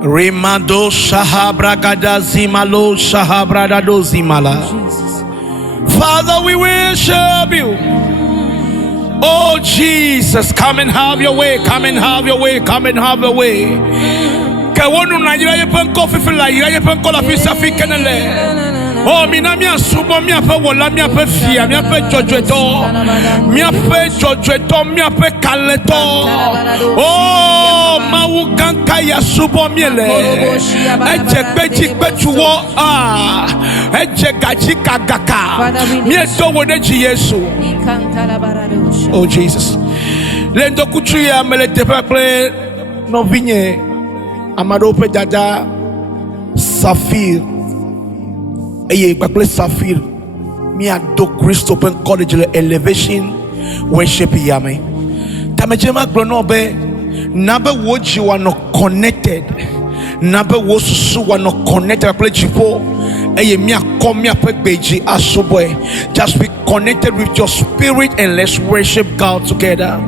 Rimado shahabragada zimalo shahabrado zimala. Father, we worship you. Oh Jesus, come and have your way, come and have your way, come and have your way. Kawonu na yira yepen kofi fila yira yepen kola fi safi kenele. Oh, mina mia subo mia pe wola mia pe fia mia pe jojoeto mia pe kaleto. Oh, mawu ganka ya subo miele. Eje beji bechuwo eje gaji kagaka. Mie do woneji Yesu. Oh Jesus. Lendo kuchuya mele tepeple no vinye amado pe dada Saphir. Eye bakle Saphir mi ado Christ Open College elevation worship yame tamejema glono be nabe woji wa no connected nabe wo susu wa no connected bakle chipo eye mi akom mi apegbeji asoboy. Just be connected with your spirit and let's worship God together.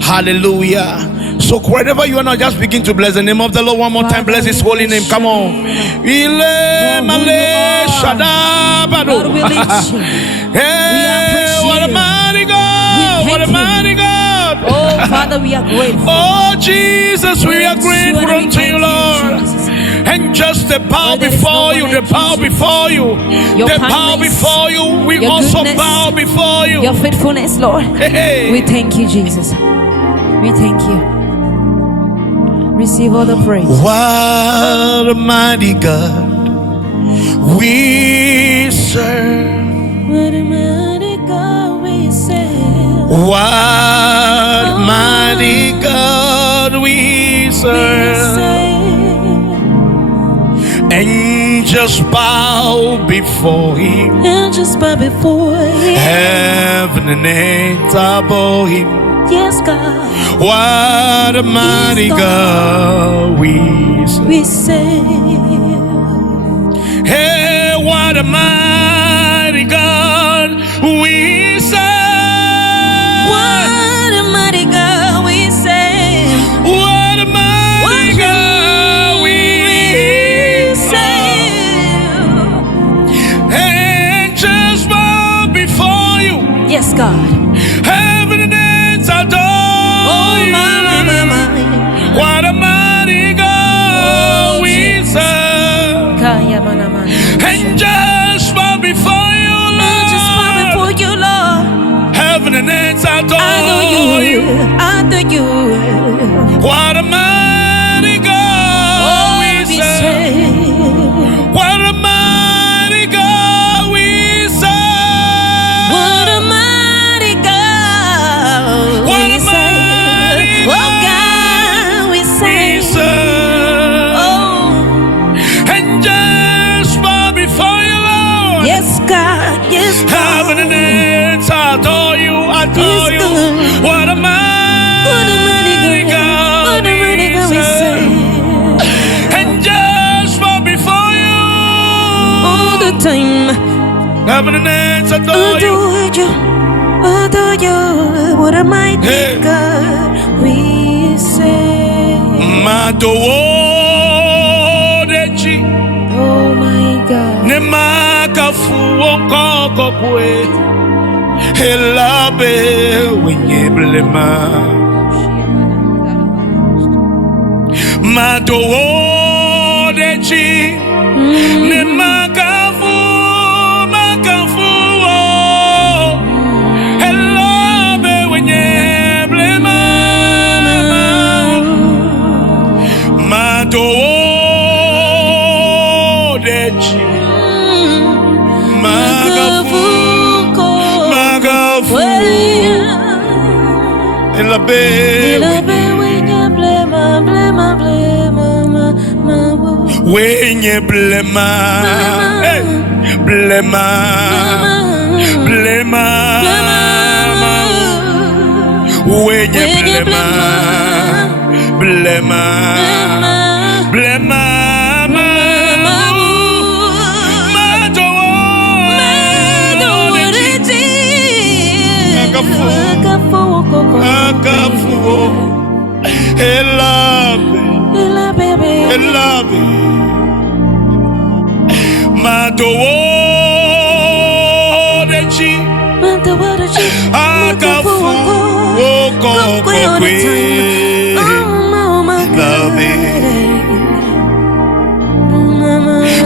Hallelujah. So wherever you are now, just begin to bless the name of the Lord one more time. Bless his holy name. Come on. Hey, what a mighty God. What a mighty God. Oh, Father, we are grateful. Oh, Jesus, we are grateful unto you, Lord. And just the bow before you, the bow before you, the bow before you. We also bow before you. Your faithfulness, Lord. Hey. We thank you, Jesus. We thank you. Receive all the praise. What a mighty God we serve. What a mighty God we serve. What a mighty God we serve. Angels bow before him. Angels bow before him. Heaven and earth above him. Yes, God. What a mighty God we serve. We serve. Hey, what a mighty God we serve. What a mighty God we serve. What a mighty God we serve. Angels bow before you. Yes, God. Heaven and earth adore you. My. What a mighty God we serve. Angels bow before you, Lord. Angels bow before you, Lord. Heaven and earth adore you. Adore you. What a mighty God we serve. What a mighty God we serve. What a mighty God. What a mighty God we serve. Oh, angels bow before you, Lord. Yes, God. Yes, God. Heaven and earth adore you, adore you. What a mighty God. What a mighty God we serve. Angels bow before you All the time. Heaven and earth adore you. Adore you. What a mighty Hey. God we serve. Madowodechi Oh my God. ne makafu onkoko kwe elabe wenye blema. Madowodechi ne makafu elabe wenye blema. Madowodechi magafu elabe wenye blema. Hey, blema wenye blema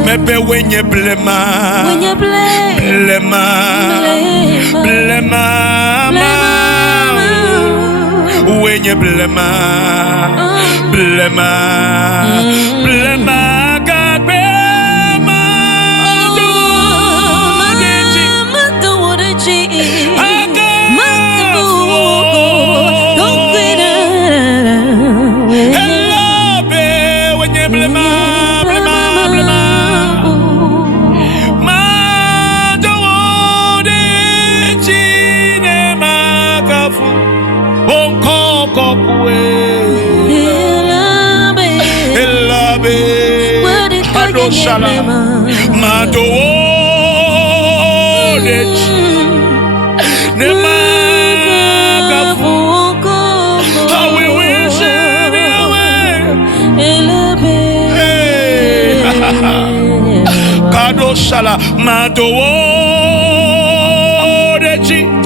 Maybe when you blema, blema, when you blema, God blema,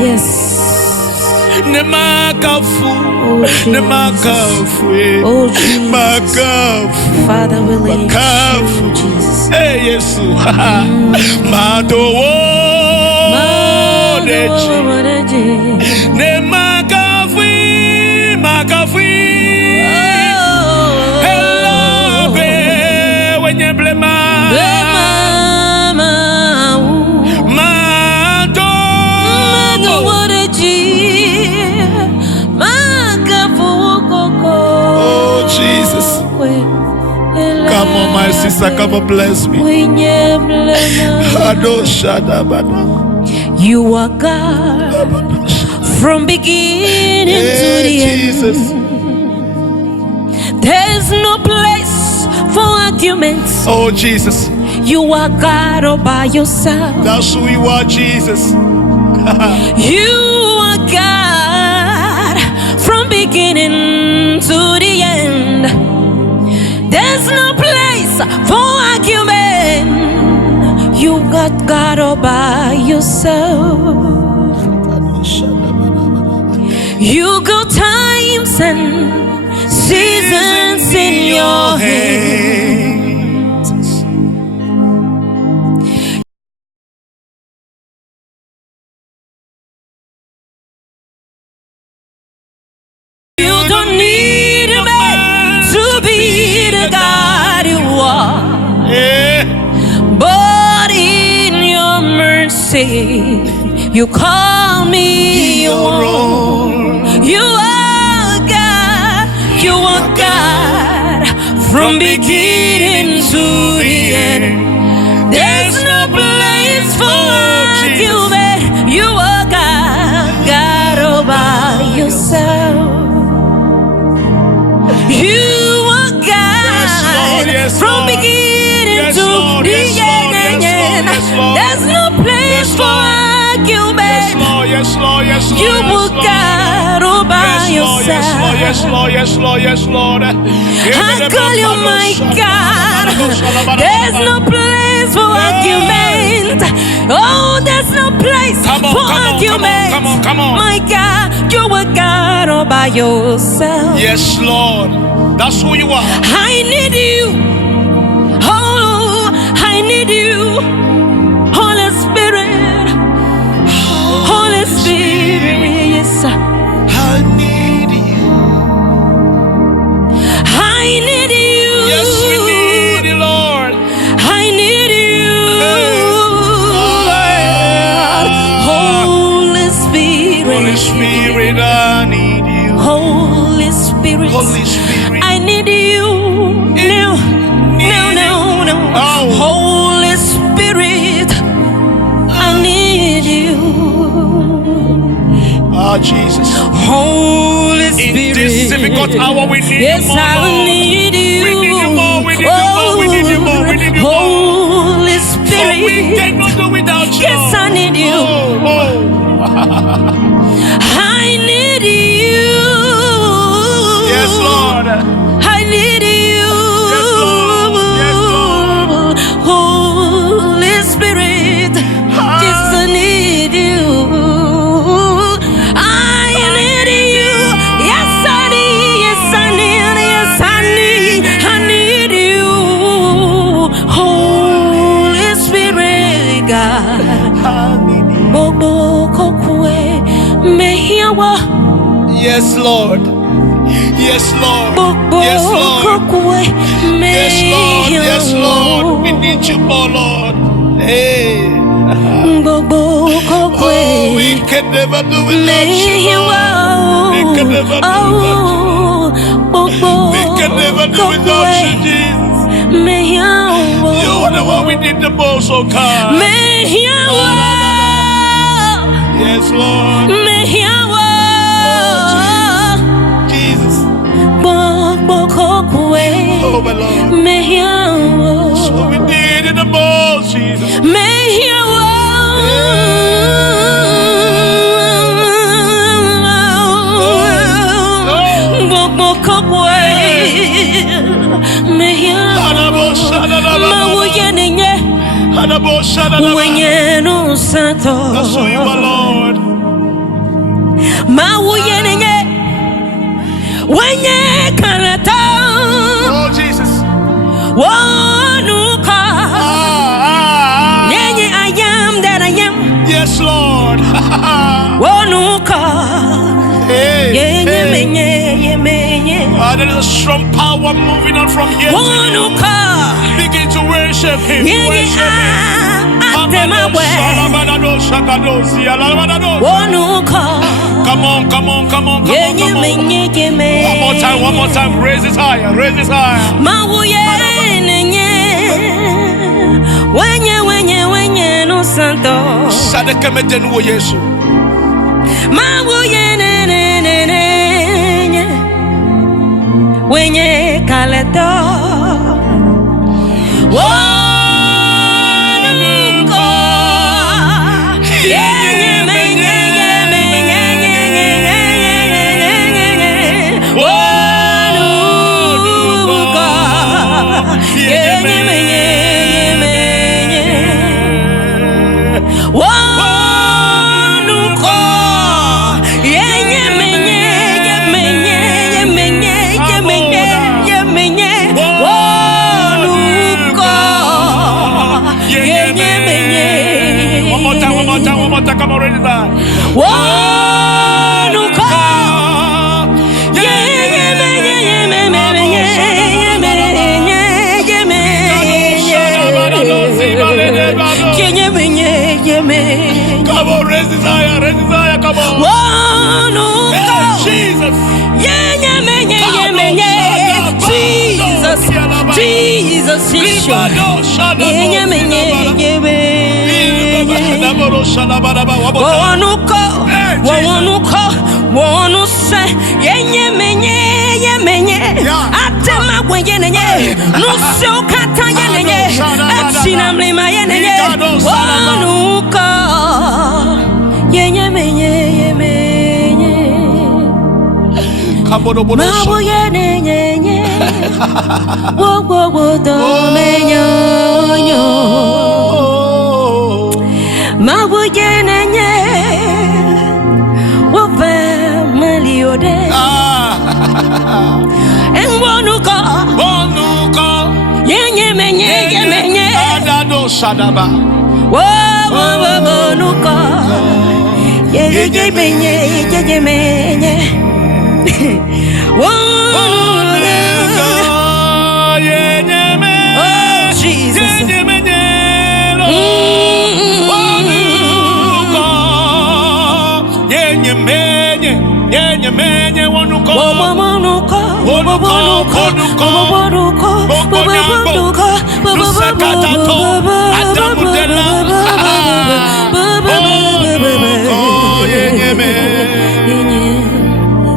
Yes. Oh, Jesus. Father, we lift you, Jesus. Hey, yes. Come on, my sister, come and bless me. You are God from beginning to the Jesus. end. There's no place for arguments. Oh, Jesus. You are God all by yourself. That's who you are, Jesus. You are God from beginning to the end. There's no place for argument. You got God all by yourself. You got times and seasons in your hands. You don't need a man to be the God you are. But in your mercy, you call me your own. You are God, you are God from beginning to the end. There's no place for argument. You are God, God all by yourself. You are God from beginning to the end. There's no place for argument. You are God all by yourself. Yes, Lord. I call you my God. There's no place for argument. Oh, there's no place for argument. Come on. My God, you are God all by yourself. Yes, Lord. That's who you are. I need you. Oh, I need you. Holy Spirit. Holy Spirit. Yes, I need you. I need you. Yes, we need you, Lord. I need you. Holy Spirit. Holy Spirit, I need you. Holy Spirit. Holy Spirit. I need you. No. Oh. Holy Spirit. I need you. Ah, Jesus. Holy Spirit. In this difficult hour, we need yes, you more. I need you. We need you more. We need you more. We need you more. We need you more. Holy Spirit. So we cannot do without you. Yes, I need you. I need you. Yes, Lord. Yes, Lord. Yes, Lord. Yes, Lord. Yes, Lord. Yes, Lord. We need you more, Lord. Hey. Oh, we can never do without you, Lord. We can never do without you. We can never do without you, Jesus. You are the one we need the most, oh God. Yes, Lord. Jesus. Oh, my Lord. So we need it the most, Jesus. That's who you are, Lord. Oh, Jesus. I am that I am. Yes, Lord. Hey, hey. There is a strong power moving on from here. Begin to worship Him. Worship Him. Come on, come on, come on, come on, come on. One more time. Raise it higher, raise it higher. Sadekeme denuwo Yesu. Wenye kaleto wanuko yenye menye wanuko yenye menye wanuko yenye menye One more time, come on, ready that. Come on, raise this higher, come on. Jesus. Jesus,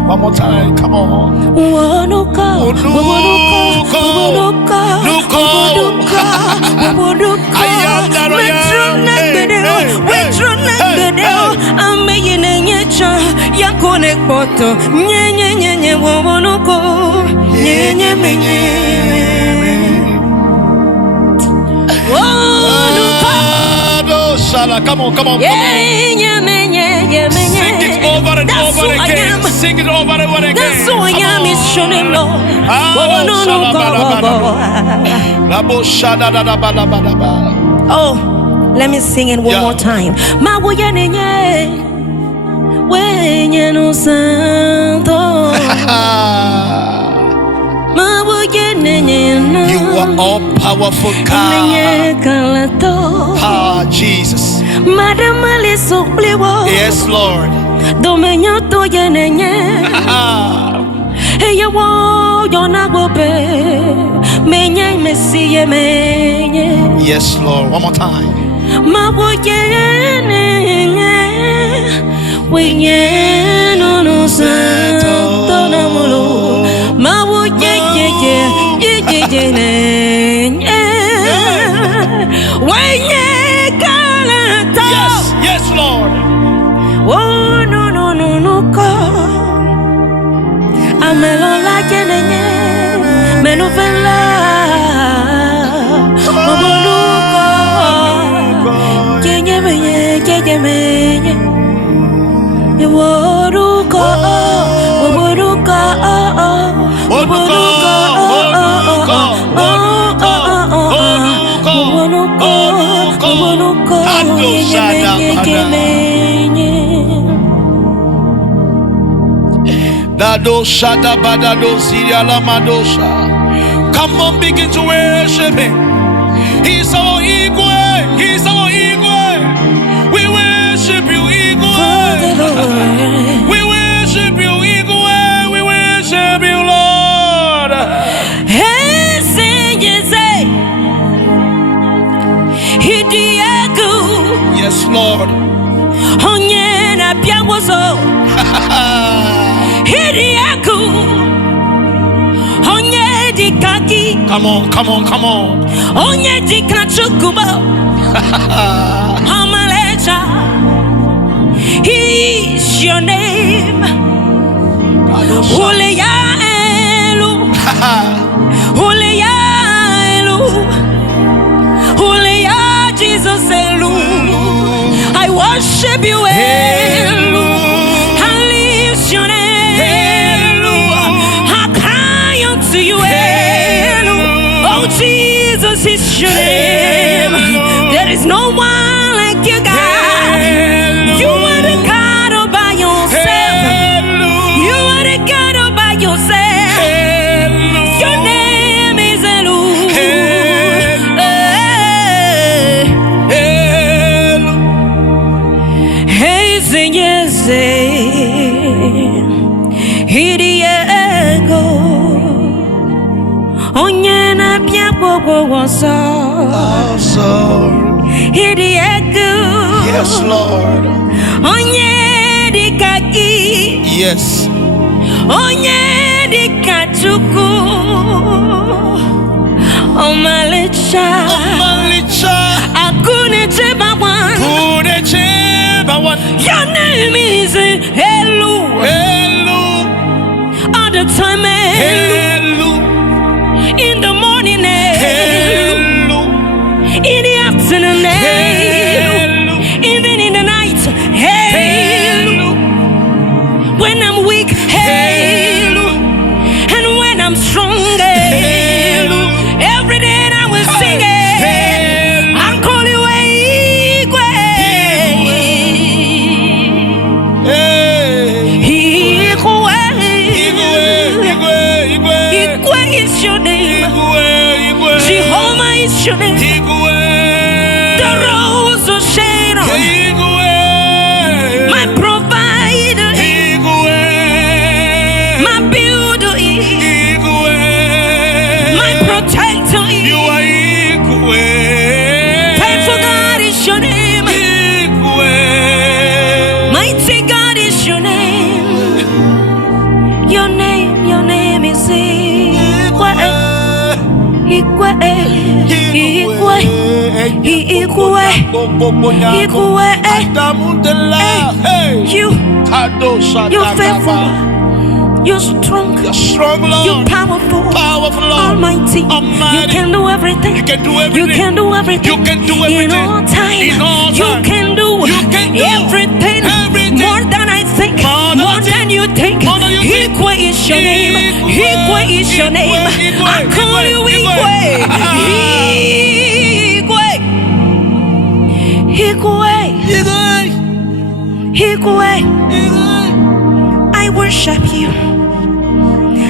One more time, come on. Come on, come on, come on. Sing it over and over again. Sing it over and over again. That's who I am, is showing Lord. Oh, let me sing it one more time. Wenye no santo. You are all powerful God. Ah, Jesus. Yes, Lord. Yes, Lord. One more time. Yes, Lord. Oh, no, God. Amelola jenenye, menuvela. Wabunuko, jenye menye. Wabunuko. Come on, begin to worship him. He's our equal. He's our equal. We worship you, equal. We worship you, equal. We worship you, Lord. Hey, say, yes, Lord. Come on. He's your name. Jesus, I worship you. I lift your name. I cry unto you. Oh, Jesus is your name. There is no one like you, God. You are the God all by yourself. You are the God all by yourself. Your name is Elu. Hey, sing yes, Hidiego. Onyena pia bobo Awesome. Hidiego. Yes, Lord. Onyedi kaki. Yes. Onyedi kachuku. Omalicha. Akune chebawan. Your name is Elu. All the time, Elu. In the morning, Elu. In the afternoon, Elu. Even in the night, Elu. When I'm weak, Elu. And when I'm strong, Elu. Every day I will sing it. I'll call you your name. Jehovah is your name. The rose of Sharon. My provider. My builder. My protector. Faithful God is your name. Mighty God is your name. Your name is You're faithful. You're strong. You're strong, Lord. You're powerful. Powerful, Lord. Almighty. You can do everything. You can do everything. You can do everything. You can do everything. In all time. In all time. You can do everything. More than I think. More than you think. Equal is your name. Equal is your name. I call you Equal. I worship you.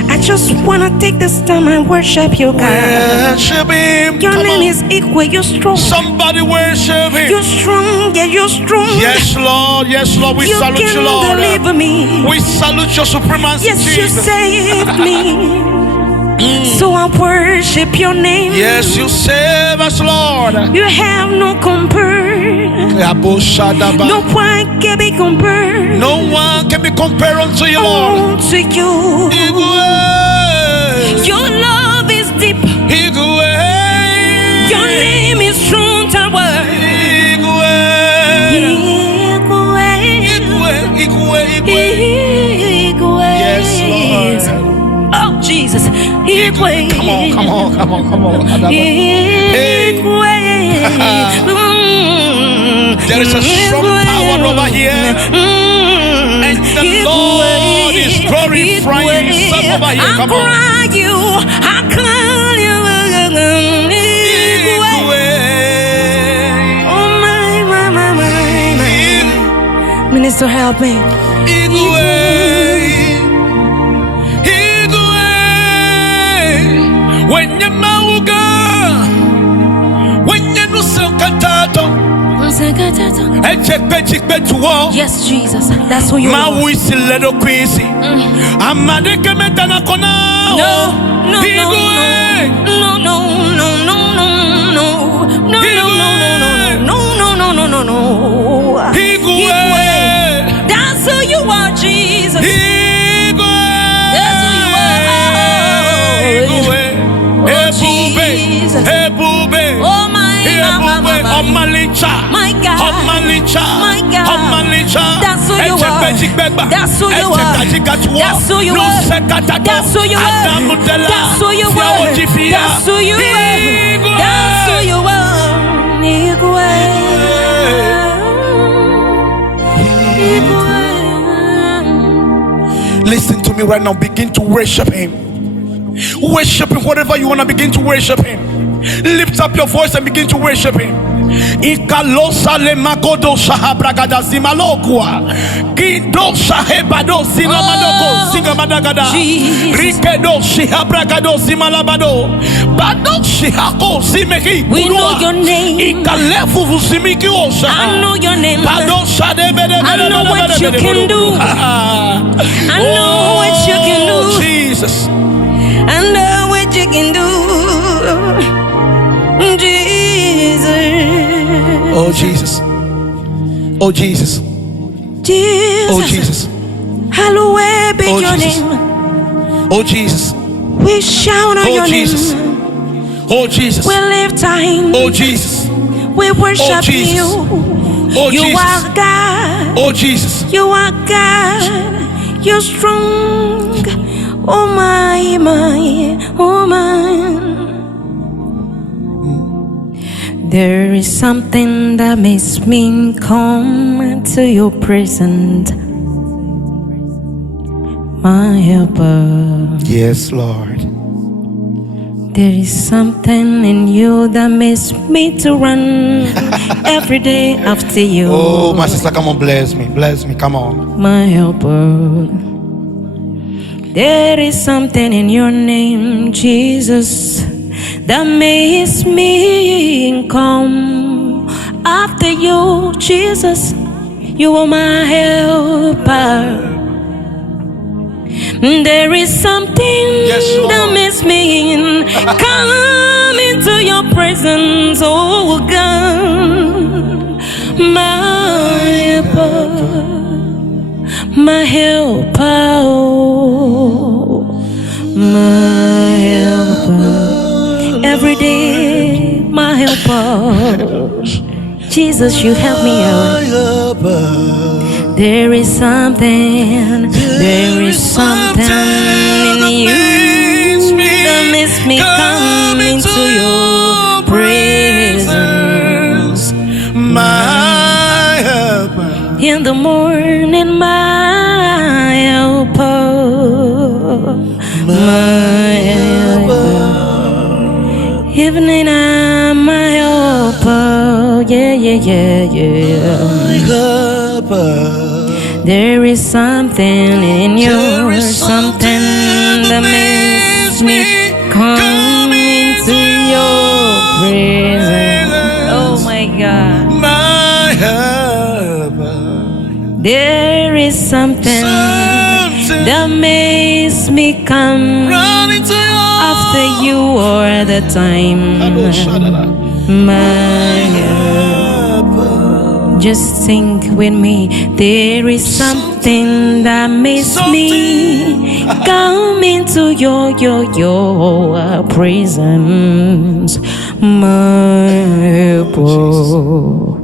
I just wanna take this time and worship you, God. Worship him. Your name is Ikwe. You're strong. Somebody worship him. You're strong. Yeah, you're strong. Yes, Lord. Yes, Lord. We You salute you, can Lord. deliver me. We salute your supremacy, Yes, you Jesus. saved me. So I worship your name. Yes, you save us, Lord. You have no compare. No one can be compared. No one can be compared unto you, Lord. Unto you. Your love is deep. Your name is strong tower. Yes, Lord. Oh, Jesus. Come on. Hey. There is a strong power over here. And the Lord is glorifying himself over here. Come on. I call you. Oh, my. Minister, help me. When you mauga, when you no so katato, yes, Jesus, that's who you are. Mawu is little crazy. Amade kemetana kona. No. That's who you are, Jesus. That's who you are. Jesus. Oh my God. That's who you are. That's who you are. That's who you are. That's who you are. That's who you are. That's who you are. That's who you are. Listen to me right now. Begin to worship him. Worship him. Whatever you want to begin to worship him. Lift up your voice and begin to worship him. Ikalosa le makodo shahabragada zimalokwa. Kido shahebado zinamadoko zigamadagada. Rikedo shihabragado zimalabado. Bado shihako zimeki. We know your name. Ikalefu vuzimiki osha. I know your name. Bado shadebede. I know what you can do. I know what you can do. Jesus. I know what you can do. Jesus. Oh Jesus. Oh Jesus. Jesus. Oh Jesus. Hallowed be your Jesus. name. Oh Jesus. We shout on your Jesus. name. Oh Jesus. We lift our hands. Oh Jesus. We worship Jesus. you. Oh You Jesus. are God. Oh Jesus. You are God. You're strong. Oh my, oh my. There is something that makes me come to your presence, my helper. Yes, Lord. There is something in you that makes me to run every day after you. Oh, my sister, come on, bless me. Bless me, come on. My helper. There is something in your name, Jesus, that makes me come after you, Jesus. You are my helper. There is something that makes me come into your presence, oh God, my helper, my helper, oh, my helper. Every day, my helper. Jesus, you help me out. There is something in you that makes me come into your presence. My helper. In the morning, my helper. My helper. Evening, I'm my helper. Yeah. My helper. There is something in you, something that makes me come into your presence. Oh my God. My helper. There is something that makes me come after you all the time. My helper. Just sing with me. There is something that makes me come into your presence. My helper.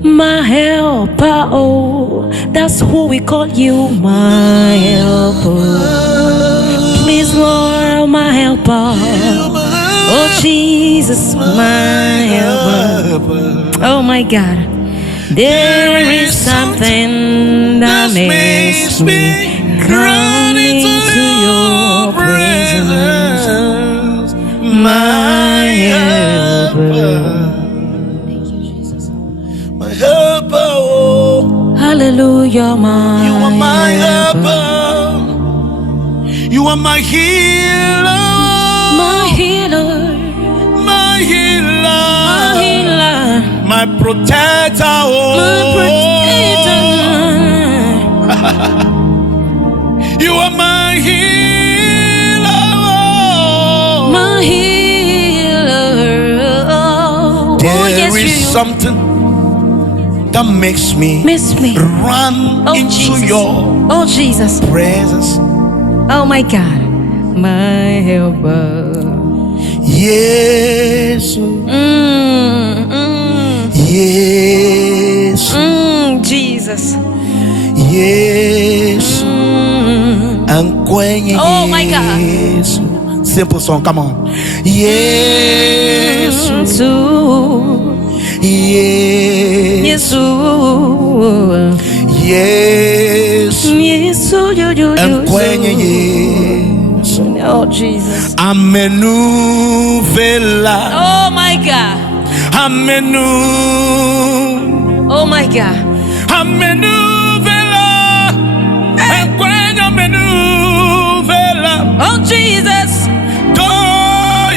My helper, oh, that's who we call you, my helper. Please, Lord, my helper. Oh, Jesus, my helper. Oh, my God. There is something that makes me come into your presence, my helper. Helper, oh. Hallelujah, my you are my helper. You are my healer, my healer, my healer, my healer, my protector, oh. my protector. You are my healer, oh. My healer. Oh, there yes, is something that makes me run into Jesus. your Jesus presence. Oh my God, my helper. Yes. Yes. Jesus. Yes. Oh my God. Simple song, come on. Yes. Yes. Yes. Yes. Oh Jesus. Amenuvela. Oh my God. Amenu. Oh my God. Amenuvela. Amenuvela. Oh Jesus. Do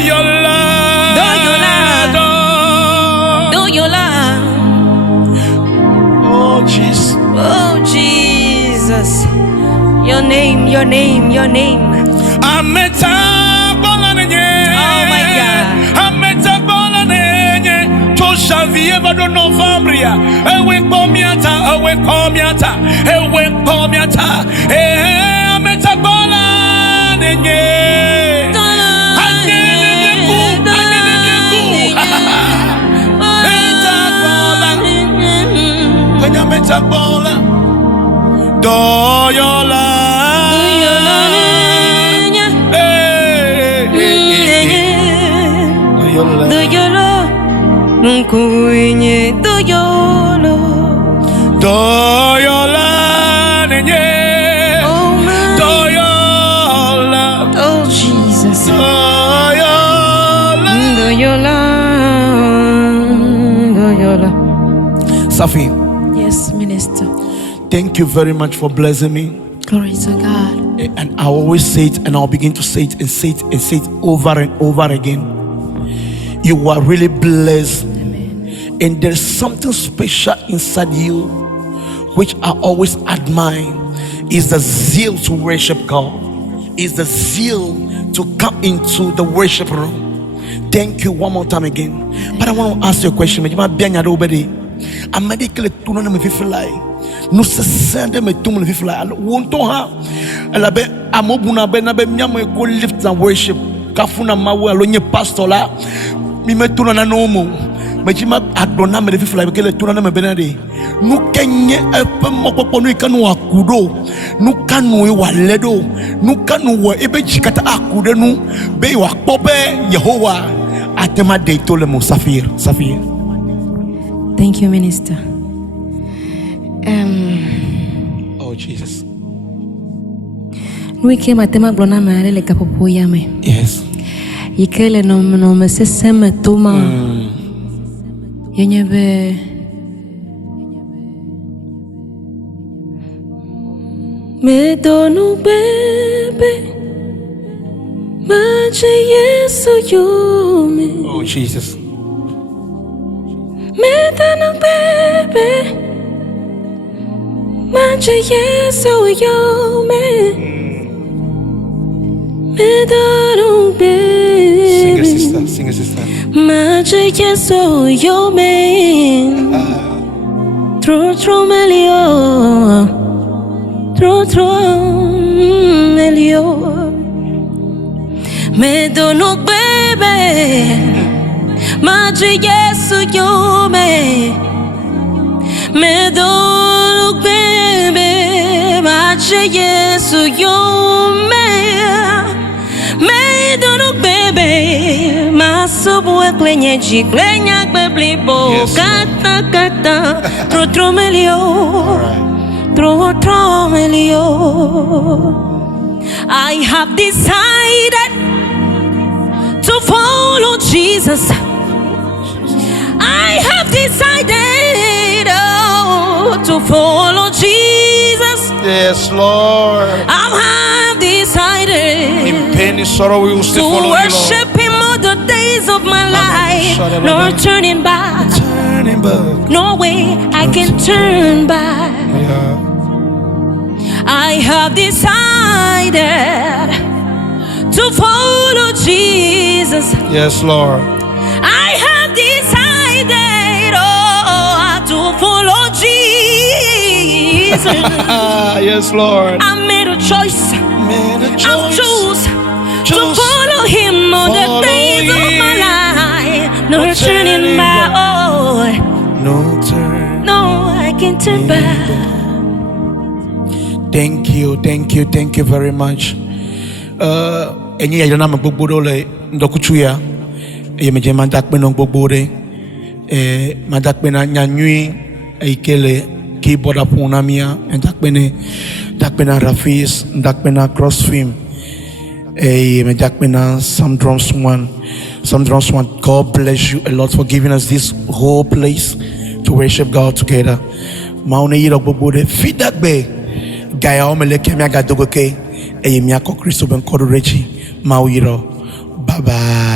your love. Do your love. Do your love. Oh Jesus. Oh Jesus. Your name, your name, your name. Oh my God. Xavier do Novembro, ewe komiata, ametabola nenye, metabola, doyola, doyola. Nkuinye doyolo doyola nenye doyola oh Jesus doyola Saphir. Yes, Minister. Thank you very much for blessing me. Glory to God. And I always say it, and I'll begin to say it and say it and say it over and over again. You are really blessed. Amen. And there's something special inside you which I always admire, is the zeal to worship God, is the zeal to come into the worship room. Thank you one more time again. But I want to ask you a question. I'm medical to know me feel like no send me to me feel like won't ha alabe amobuna be na be nyamo go lift and worship kafuna mawe alonye pastor la mi metuna na no mo majima adona me feel like kele tuna na me benade no kenye epe mokpopo no ikanu akudo no kanu e waledo no kanu wo ebe jikata akude no be wa pope Yehovah atema de tole mo Saphir. Thank you, Minister. Oh Jesus. Wiki matema blona maale kapopo yame. Yes. Yikele no me seseme tuma. Yenyebe. Me donu bebe Maje Yesu yume. Oh, Jesus. Me donu bebe Maje Yesu yume. Me donu bebe. Sing it, sister. Sing it, sister. Maje Yesu yume. True melio. True melio. Me donu bebe Maje Yesu yume. Me donu bebe Maje Yesu yume. Me donu bebe Masubu eklenye jiklenya kbeblibo. Yes, Kata True melio. True melio. I have decided to follow Jesus. I have decided to follow Jesus. Yes, Lord. I have decided In pain and sorrow, we will still to follow you, worship Him all the days of my life. No turning back. Lord. Turning back. No way I can turn back. Yeah. I have decided to follow Jesus. Yes, Lord. I have decided to follow Jesus. Yes, Lord. I made a choice. Made a I've choice. to follow Him all the days of my life. No turning back. Oh, No turn. no, I can turn back. Thank you very much. Enyi ya yona gbogbo dole ndokuchu ya. Eye meje madakpe no gbogbo de. Madakpe na nyanyui ikele keyboard apuna mia dakpe na Rafis, dakpe na Crossfilm. Medakpe na some drums one. God bless you a lot for giving us this whole place to worship God together. Maune yiro gbogbo de feedback be. Gaya omeleke mi agadogoke. Eye mi akọ Kristo ben kodo rechi. Mawuto. Bye bye.